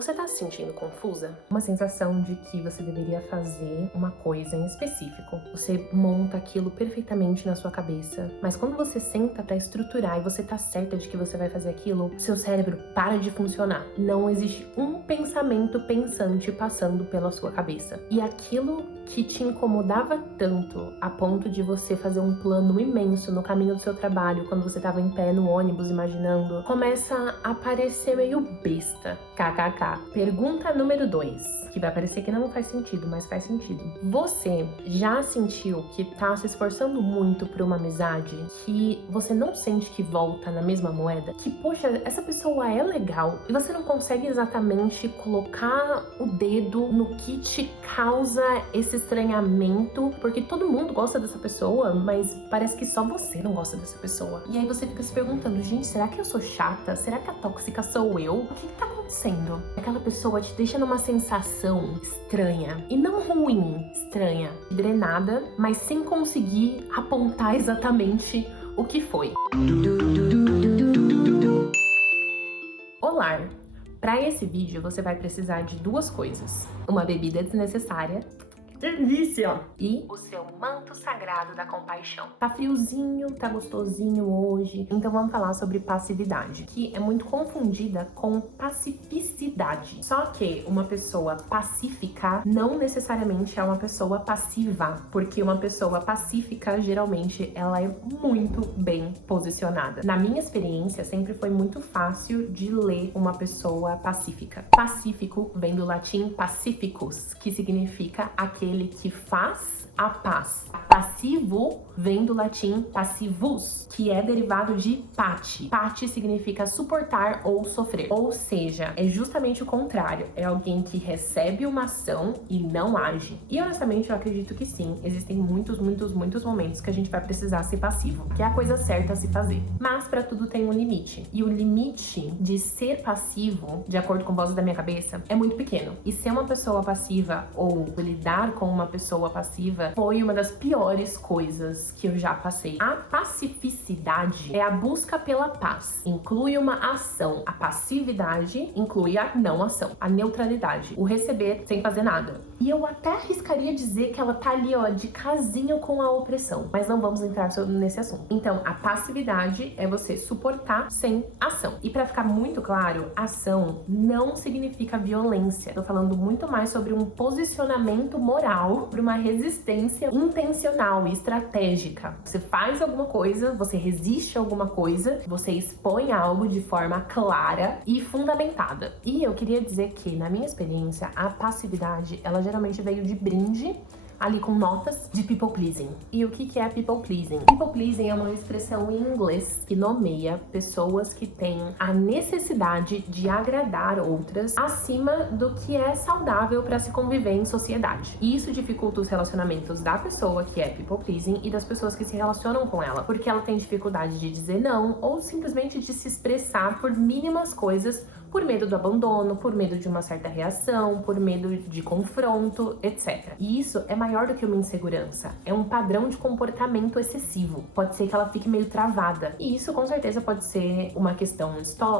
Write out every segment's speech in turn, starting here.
Você tá se sentindo confusa? Uma sensação de que você deveria fazer uma coisa em específico. Você monta aquilo perfeitamente na sua cabeça, mas quando você senta pra estruturar e você tá certa de que você vai fazer aquilo, seu cérebro para de funcionar. Não existe um pensamento pensante passando pela sua cabeça. E aquilo que te incomodava tanto a ponto de você fazer um plano imenso no caminho do seu trabalho, quando você tava em pé no ônibus imaginando, começa a parecer meio besta. KKK. Pergunta número 2, que vai parecer que não faz sentido, mas faz sentido. Você já sentiu que tá se esforçando muito por uma amizade que você não sente que volta na mesma moeda? Que, poxa, essa pessoa é legal e você não consegue exatamente colocar o dedo no que te causa esse estranhamento, porque todo mundo gosta dessa pessoa, mas parece que só você não gosta dessa pessoa. E aí você fica se perguntando, gente, será que eu sou chata? Será que a tóxica sou eu? O que tá acontecendo? Aquela pessoa te deixa numa sensação estranha, e não ruim, estranha, drenada, mas sem conseguir apontar exatamente o que foi. Olá! Para esse vídeo você vai precisar de duas coisas: uma bebida desnecessária, delícia! E o seu manto sagrado da compaixão. Tá friozinho, tá gostosinho hoje, então vamos falar sobre passividade, que é muito confundida com pacificidade. Só que uma pessoa pacífica não necessariamente é uma pessoa passiva, porque uma pessoa pacífica, geralmente, ela é muito bem posicionada. Na minha experiência, sempre foi muito fácil de ler uma pessoa pacífica. Pacífico vem do latim pacificus, que significa aquele que faz a paz. Passivo vem do latim passivus, que é derivado de pati. Pati significa suportar ou sofrer. Ou seja, é justamente o contrário. É alguém que recebe uma ação e não age. E honestamente, eu acredito que sim. Existem muitos momentos que a gente vai precisar ser passivo, que é a coisa certa a se fazer. Mas para tudo tem um limite. E o limite de ser passivo, de acordo com a voz da minha cabeça, é muito pequeno. E ser uma pessoa passiva ou lidar com uma pessoa passiva foi uma das piores coisas que eu já passei. A pacificidade é a busca pela paz. Inclui uma ação. A passividade inclui a não ação. A neutralidade. O receber sem fazer nada. E eu até arriscaria dizer que ela tá ali, ó, de casinho com a opressão. Mas não vamos entrar nesse assunto. Então, a passividade é você suportar sem ação. E pra ficar muito claro, ação não significa violência. Tô falando muito mais sobre um posicionamento moral para uma resistência intencional e estratégica. Você faz alguma coisa, você resiste a alguma coisa, você expõe algo de forma clara e fundamentada. E eu queria dizer que, na minha experiência, a passividade, ela geralmente veio de brinde, ali com notas de people pleasing. E o que é people pleasing? People pleasing é uma expressão em inglês que nomeia pessoas que têm a necessidade de agradar outras acima do que é saudável para se conviver em sociedade. E isso dificulta os relacionamentos da pessoa que é people pleasing e das pessoas que se relacionam com ela, porque ela tem dificuldade de dizer não ou simplesmente de se expressar por mínimas coisas, por medo do abandono, por medo de uma certa reação, por medo de confronto, etc. E isso é maior do que uma insegurança, é um padrão de comportamento excessivo. Pode ser que ela fique meio travada. E isso com certeza pode ser uma questão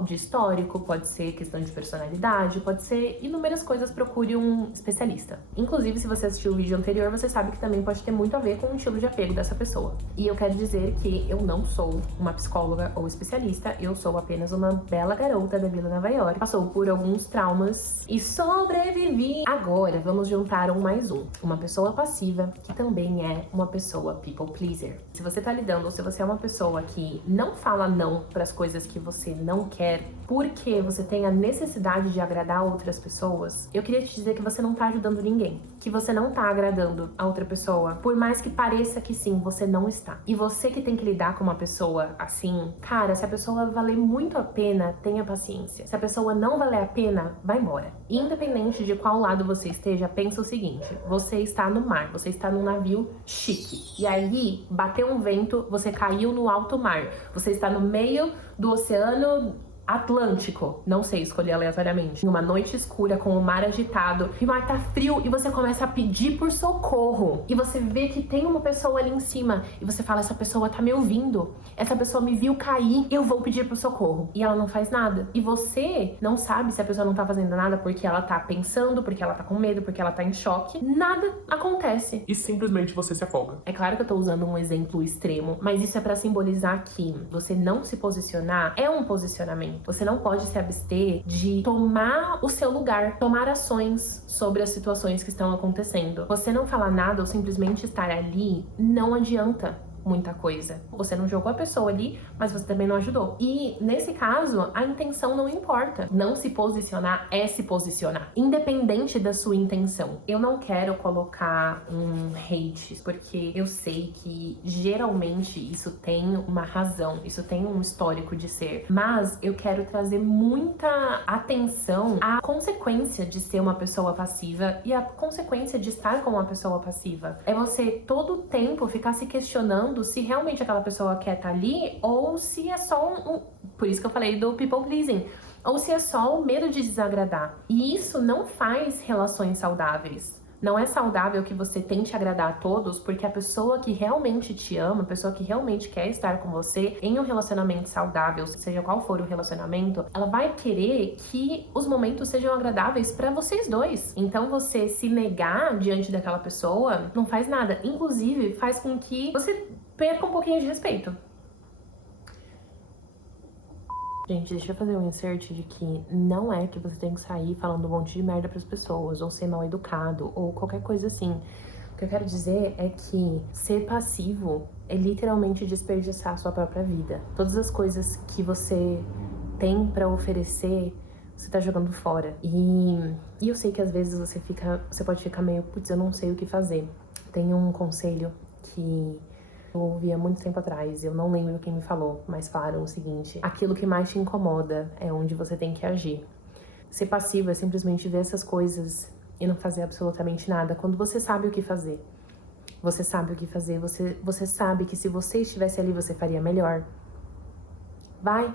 de histórico, pode ser questão de personalidade, pode ser inúmeras coisas. Procure um especialista. Inclusive, se você assistiu o vídeo anterior, você sabe que também pode ter muito a ver com o estilo de apego dessa pessoa. E eu quero dizer que eu não sou uma psicóloga ou especialista, eu sou apenas uma bela garota da Vila Nova York, passou por alguns traumas e sobrevivi. Agora, vamos juntar um mais um. Uma pessoa passiva que também é uma pessoa people pleaser. Se você tá lidando, ou se você é uma pessoa que não fala não para as coisas que você não quer, porque você tem a necessidade de agradar outras pessoas, eu queria te dizer que você não tá ajudando ninguém, que você não tá agradando a outra pessoa, por mais que pareça que sim, você não está. E você que tem que lidar com uma pessoa assim, cara, se a pessoa valer muito a pena, tenha paciência. Se a pessoa não valer a pena, vai embora. Independente de qual lado você esteja, pensa o seguinte: você está no mar, você está num navio chique, e aí bateu um vento, você caiu no alto mar, você está no meio do oceano Atlântico, não sei, escolher aleatoriamente. Uma noite escura com o mar agitado e o mar tá frio e você começa a pedir por socorro. E você vê que tem uma pessoa ali em cima e você fala, essa pessoa tá me ouvindo, essa pessoa me viu cair, eu vou pedir por socorro. E ela não faz nada. E você não sabe se a pessoa não tá fazendo nada porque ela tá pensando, porque ela tá com medo, porque ela tá em choque. Nada acontece. E simplesmente você se afoga. É claro que eu tô usando um exemplo extremo, mas isso é pra simbolizar que você não se posicionar é um posicionamento. Você não pode se abster de tomar o seu lugar, tomar ações sobre as situações que estão acontecendo. Você não falar nada ou simplesmente estar ali não adianta muita coisa. Você não jogou a pessoa ali, mas você também não ajudou. E nesse caso, a intenção não importa. Não se posicionar é se posicionar, independente da sua intenção. Eu não quero colocar um hate, porque eu sei que geralmente isso tem uma razão, isso tem um histórico de ser. Mas eu quero trazer muita atenção à consequência de ser uma pessoa passiva e a consequência de estar com uma pessoa passiva. É você todo o tempo ficar se questionando se realmente aquela pessoa quer estar ali ou se é só por isso que eu falei do people pleasing, ou se é só o medo de desagradar. E isso não faz relações saudáveis. Não é saudável que você tente agradar a todos, porque a pessoa que realmente te ama, a pessoa que realmente quer estar com você em um relacionamento saudável, seja qual for o relacionamento, ela vai querer que os momentos sejam agradáveis para vocês dois. Então você se negar diante daquela pessoa não faz nada. Inclusive, faz com que você perca um pouquinho de respeito. Gente, deixa eu fazer um insert de que não é que você tem que sair falando um monte de merda pras pessoas, ou ser mal educado, ou qualquer coisa assim. O que eu quero dizer é que ser passivo é literalmente desperdiçar a sua própria vida. Todas as coisas que você tem pra oferecer, você tá jogando fora. E eu sei que às vezes você pode ficar meio, putz, eu não sei o que fazer. Tem um conselho que eu ouvi há muito tempo atrás, eu não lembro quem me falou, mas falaram o seguinte: aquilo que mais te incomoda é onde você tem que agir. Ser passivo é simplesmente ver essas coisas e não fazer absolutamente nada. Quando você sabe o que fazer, você sabe o que fazer, você sabe que se você estivesse ali, você faria melhor. Vai,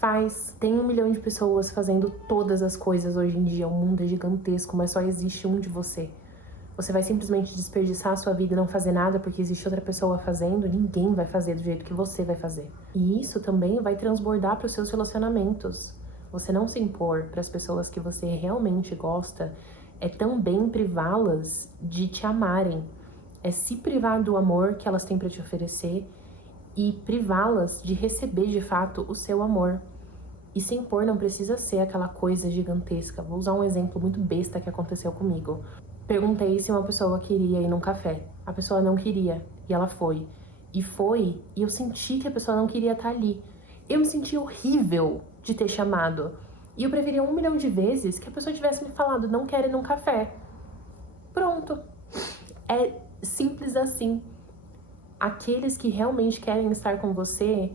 faz. Tem 1 milhão de pessoas fazendo todas as coisas hoje em dia. O mundo é gigantesco, mas só existe um de você. Você vai simplesmente desperdiçar a sua vida e não fazer nada porque existe outra pessoa fazendo? Ninguém vai fazer do jeito que você vai fazer. E isso também vai transbordar para os seus relacionamentos. Você não se impor para as pessoas que você realmente gosta é também privá-las de te amarem. É se privar do amor que elas têm para te oferecer e privá-las de receber de fato o seu amor. E se impor não precisa ser aquela coisa gigantesca. Vou usar um exemplo muito besta que aconteceu comigo. Perguntei se uma pessoa queria ir num café. A pessoa não queria, e ela foi. E eu senti que a pessoa não queria estar ali. Eu me senti horrível de ter chamado. E eu preferia 1 milhão de vezes que a pessoa tivesse me falado, não quero ir num café. Pronto. É simples assim. Aqueles que realmente querem estar com você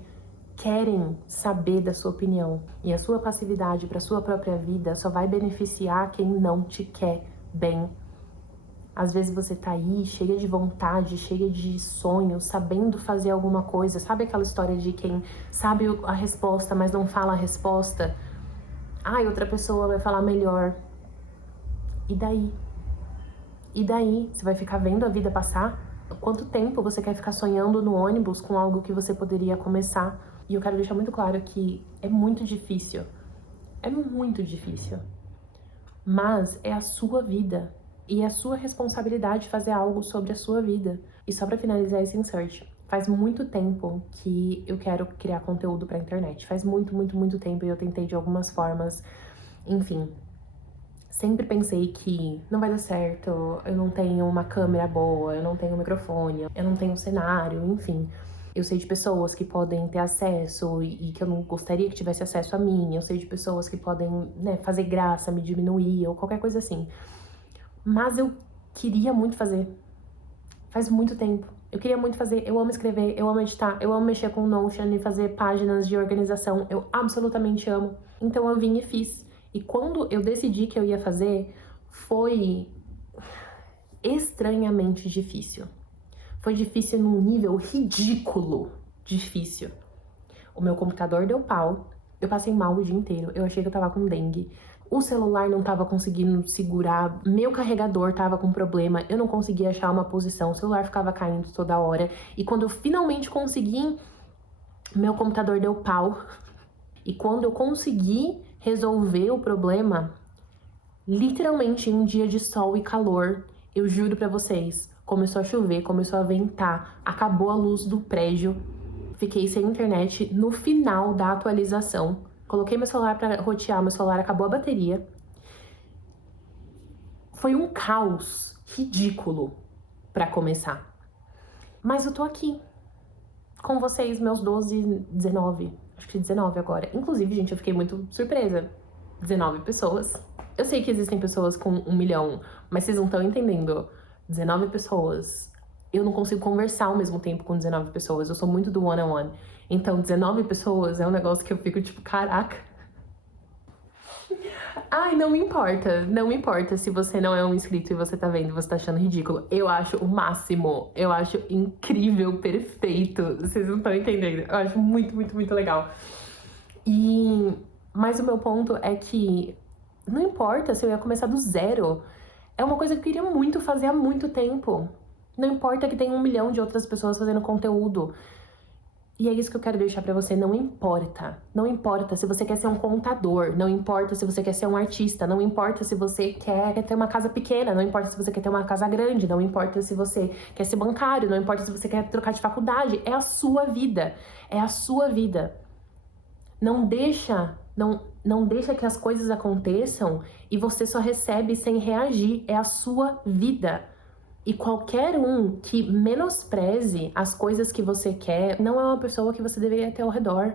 querem saber da sua opinião. E a sua passividade para sua própria vida só vai beneficiar quem não te quer bem. Às vezes você tá aí, cheia de vontade, cheia de sonhos, sabendo fazer alguma coisa. Sabe aquela história de quem sabe a resposta, mas não fala a resposta? Ai, outra pessoa vai falar melhor. E daí? E daí? Você vai ficar vendo a vida passar? Quanto tempo você quer ficar sonhando no ônibus com algo que você poderia começar? E eu quero deixar muito claro que é muito difícil. É muito difícil. Mas é a sua vida. E é a sua responsabilidade fazer algo sobre a sua vida. E só pra finalizar esse insert, faz muito tempo que eu quero criar conteúdo pra internet. Faz muito, muito, muito tempo e eu tentei de algumas formas. Enfim, sempre pensei que não vai dar certo, eu não tenho uma câmera boa, eu não tenho um microfone, eu não tenho um cenário, enfim. Eu sei de pessoas que podem ter acesso e que eu não gostaria que tivesse acesso a mim. Eu sei de pessoas que podem, né, fazer graça, me diminuir ou qualquer coisa assim. Mas eu queria muito fazer. Faz muito tempo. Eu queria muito fazer. Eu amo escrever, eu amo editar, eu amo mexer com Notion e fazer páginas de organização. Eu absolutamente amo. Então eu vim e fiz. E quando eu decidi que eu ia fazer, foi estranhamente difícil. Foi difícil num nível ridículo difícil. O meu computador deu pau. Eu passei mal o dia inteiro, eu achei que eu tava com dengue. O celular não tava conseguindo segurar, meu carregador tava com problema, eu não conseguia achar uma posição, o celular ficava caindo toda hora. E quando eu finalmente consegui, meu computador deu pau. E quando eu consegui resolver o problema, literalmente em um dia de sol e calor, eu juro pra vocês, começou a chover, começou a ventar, acabou a luz do prédio, fiquei sem internet no final da atualização. Coloquei meu celular pra rotear, meu celular acabou a bateria. Foi um caos ridículo pra começar. Mas eu tô aqui com vocês, meus 12, 19, acho que 19 agora. Inclusive, gente, eu fiquei muito surpresa. 19 pessoas. Eu sei que existem pessoas com 1 milhão, mas vocês não estão entendendo. 19 pessoas. Eu não consigo conversar ao mesmo tempo com 19 pessoas. Eu sou muito do one-on-one. Então, 19 pessoas é um negócio que eu fico tipo, caraca. Ai, não importa. Não importa se você não é um inscrito e você tá vendo e você tá achando ridículo. Eu acho o máximo. Eu acho incrível, perfeito. Vocês não estão entendendo. Eu acho muito, muito, muito legal. Mas o meu ponto é que não importa se eu ia começar do zero. É uma coisa que eu queria muito fazer há muito tempo. Não importa que tem 1 milhão de outras pessoas fazendo conteúdo. E é isso que eu quero deixar pra você, não importa. Não importa se você quer ser um contador, não importa se você quer ser um artista, não importa se você quer ter uma casa pequena, não importa se você quer ter uma casa grande, não importa se você quer ser bancário, não importa se você quer trocar de faculdade, é a sua vida. É a sua vida. Não deixa que as coisas aconteçam e você só recebe sem reagir, é a sua vida. E qualquer um que menospreze as coisas que você quer não é uma pessoa que você deveria ter ao redor.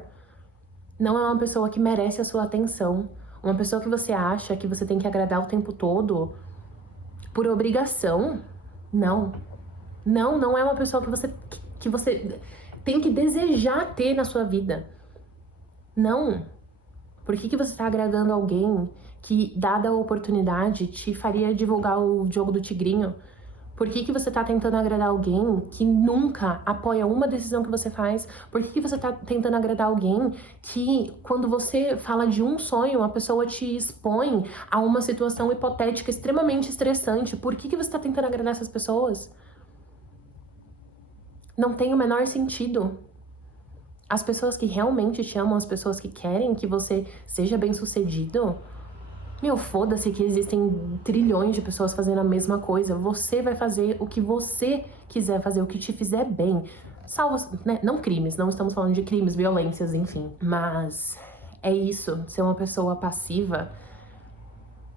Não é uma pessoa que merece a sua atenção. Uma pessoa que você acha que você tem que agradar o tempo todo por obrigação. Não. Não é uma pessoa que você tem que desejar ter na sua vida. Não. Por que você está agradando alguém que, dada a oportunidade, te faria divulgar o jogo do tigrinho? Por que você tá tentando agradar alguém que nunca apoia uma decisão que você faz? Por que você tá tentando agradar alguém que, quando você fala de um sonho, a pessoa te expõe a uma situação hipotética extremamente estressante? Por que você tá tentando agradar essas pessoas? Não tem o menor sentido. As pessoas que realmente te amam, as pessoas que querem que você seja bem-sucedido, meu, foda-se que existem trilhões de pessoas fazendo a mesma coisa. Você vai fazer o que você quiser fazer, o que te fizer bem. Salvo, né? Não crimes, não estamos falando de crimes, violências, enfim. Mas é isso, ser uma pessoa passiva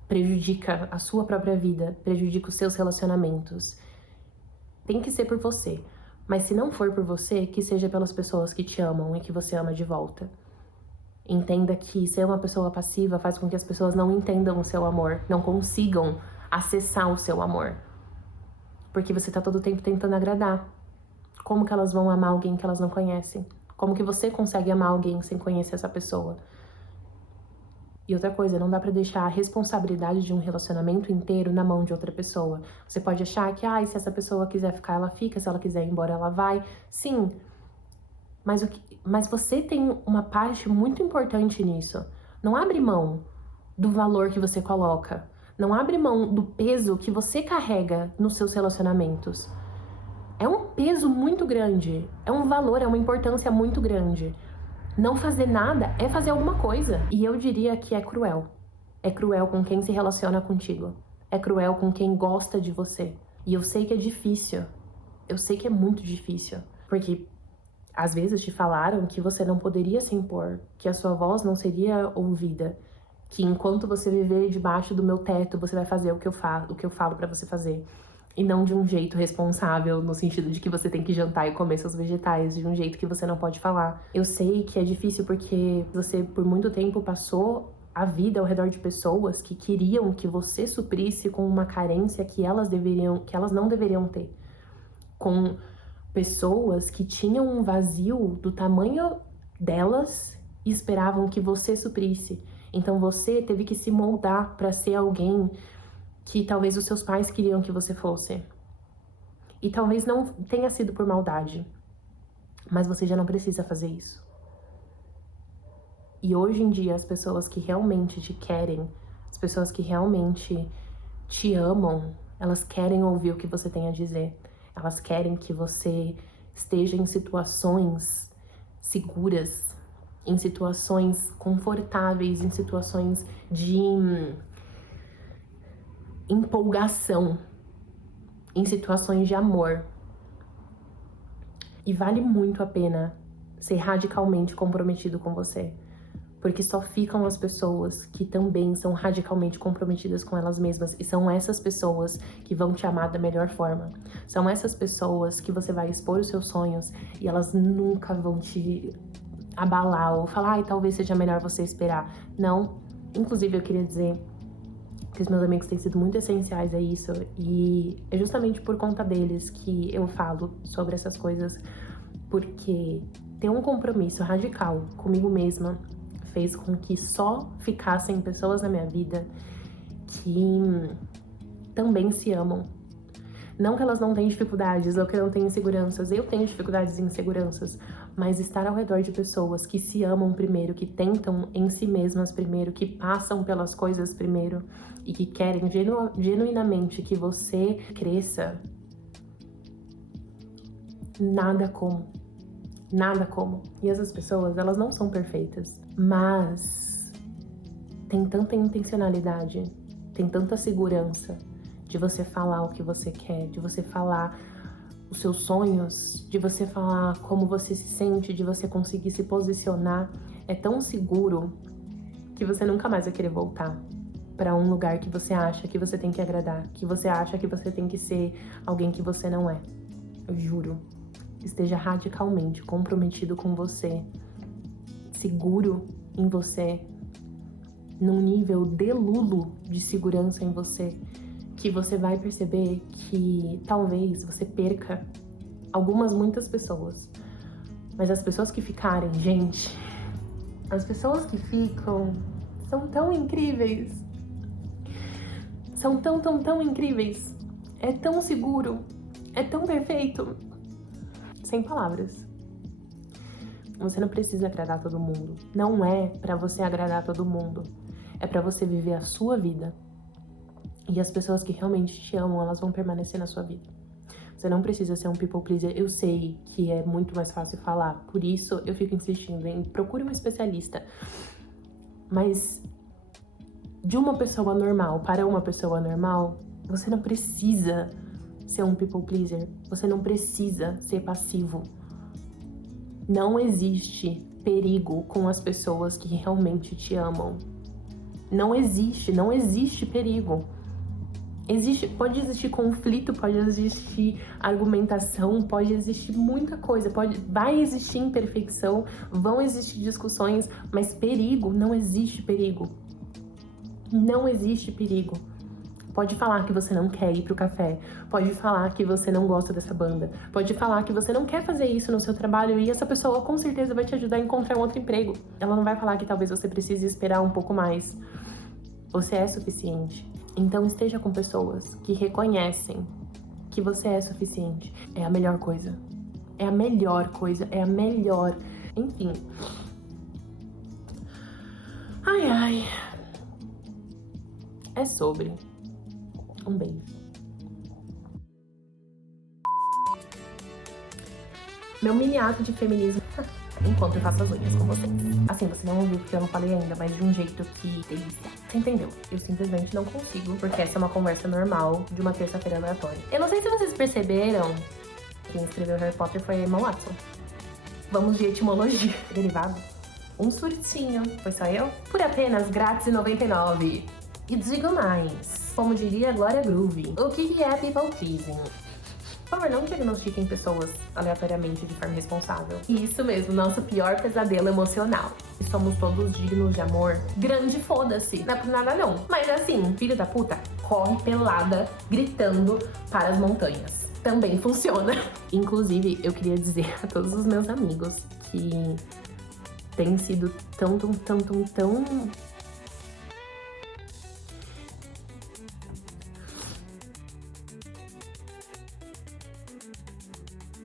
prejudica a sua própria vida, prejudica os seus relacionamentos. Tem que ser por você. Mas se não for por você, que seja pelas pessoas que te amam e que você ama de volta. Entenda que ser uma pessoa passiva faz com que as pessoas não entendam o seu amor, não consigam acessar o seu amor. Porque você tá todo tempo tentando agradar. Como que elas vão amar alguém que elas não conhecem? Como que você consegue amar alguém sem conhecer essa pessoa? E outra coisa, não dá pra deixar a responsabilidade de um relacionamento inteiro na mão de outra pessoa. Você pode achar que, se essa pessoa quiser ficar, ela fica, se ela quiser ir embora, ela vai. Sim, mas você tem uma parte muito importante nisso. Não abre mão do valor que você coloca. Não abre mão do peso que você carrega nos seus relacionamentos. É um peso muito grande. É um valor, é uma importância muito grande. Não fazer nada é fazer alguma coisa. E eu diria que é cruel. É cruel com quem se relaciona contigo. É cruel com quem gosta de você. E eu sei que é difícil. Eu sei que é muito difícil. Porque às vezes te falaram que você não poderia se impor, que a sua voz não seria ouvida, que enquanto você viver debaixo do meu teto, você vai fazer o que eu falo pra você fazer. E não de um jeito responsável, no sentido de que você tem que jantar e comer seus vegetais, de um jeito que você não pode falar. Eu sei que é difícil porque você por muito tempo passou a vida ao redor de pessoas que queriam que você suprisse com uma carência que elas não deveriam ter. Com pessoas que tinham um vazio do tamanho delas e esperavam que você suprisse. Então você teve que se moldar para ser alguém que talvez os seus pais queriam que você fosse. E talvez não tenha sido por maldade, mas você já não precisa fazer isso. E hoje em dia, as pessoas que realmente te querem, as pessoas que realmente te amam, elas querem ouvir o que você tem a dizer. Elas querem que você esteja em situações seguras, em situações confortáveis, em situações de empolgação, em situações de amor. E vale muito a pena ser radicalmente comprometido com você, porque só ficam as pessoas que também são radicalmente comprometidas com elas mesmas, e são essas pessoas que vão te amar da melhor forma. São essas pessoas que você vai expor os seus sonhos e elas nunca vão te abalar ou falar, ai, talvez seja melhor você esperar. Não. Inclusive, eu queria dizer que os meus amigos têm sido muito essenciais a isso, e é justamente por conta deles que eu falo sobre essas coisas, porque ter um compromisso radical comigo mesma fez com que só ficassem pessoas na minha vida que também se amam. Não que elas não tenham dificuldades ou que não tenham inseguranças, eu tenho dificuldades e inseguranças, mas estar ao redor de pessoas que se amam primeiro, que tentam em si mesmas primeiro, que passam pelas coisas primeiro e que querem genuinamente que você cresça, nada como. Nada como. E essas pessoas, elas não são perfeitas, mas tem tanta intencionalidade, tem tanta segurança de você falar o que você quer, de você falar os seus sonhos, de você falar como você se sente, de você conseguir se posicionar. É tão seguro que você nunca mais vai querer voltar para um lugar que você acha que você tem que agradar, que você acha que você tem que ser alguém que você não é. Eu juro. Esteja radicalmente comprometido com você, seguro em você, num nível delulo de segurança em você, que você vai perceber que talvez você perca muitas pessoas. Mas as pessoas que ficarem, gente, as pessoas que ficam são tão incríveis. São tão incríveis. É tão seguro, é tão perfeito. Sem palavras. Você não precisa agradar todo mundo. Não é pra você agradar todo mundo. É pra você viver a sua vida. E as pessoas que realmente te amam, elas vão permanecer na sua vida. Você não precisa ser um people pleaser. Eu sei que é muito mais fácil falar. Por isso, eu fico insistindo em procure um especialista. Mas de uma pessoa normal para uma pessoa normal, você não precisa ser um people pleaser. Você não precisa ser passivo. Não existe perigo com as pessoas que realmente te amam. Não existe perigo. Pode existir conflito, pode existir argumentação, pode existir muita coisa, vai existir imperfeição, vão existir discussões, mas perigo, não existe perigo. Não existe perigo. Pode falar que você não quer ir pro café, pode falar que você não gosta dessa banda, pode falar que você não quer fazer isso no seu trabalho e essa pessoa com certeza vai te ajudar a encontrar um outro emprego. Ela não vai falar que talvez você precise esperar um pouco mais. Você é suficiente. Então esteja com pessoas que reconhecem que você é suficiente. É a melhor coisa. É a melhor coisa. É a melhor. Enfim. Ai. É sobre. Um beijo. Meu mini ato de feminismo enquanto eu faço as unhas com vocês. Assim, você não ouviu porque eu não falei ainda, mas de um jeito que delícia. Você entendeu? Eu simplesmente não consigo, porque essa é uma conversa normal de uma terça-feira aleatória. Eu não sei se vocês perceberam, quem escreveu Harry Potter foi a Emma Watson. Vamos de etimologia. Derivado. Um surtinho. Foi só eu? Por apenas grátis R$99. E digo mais, como diria Glória Groove, o que é people pleasing? Por favor, não diagnostiquem pessoas aleatoriamente de forma responsável. Isso mesmo, nosso pior pesadelo emocional. E somos todos dignos de amor. Grande foda-se. Não é por nada não. Mas assim, filho da puta, corre pelada, gritando para as montanhas. Também funciona. Inclusive, eu queria dizer a todos os meus amigos que têm sido tão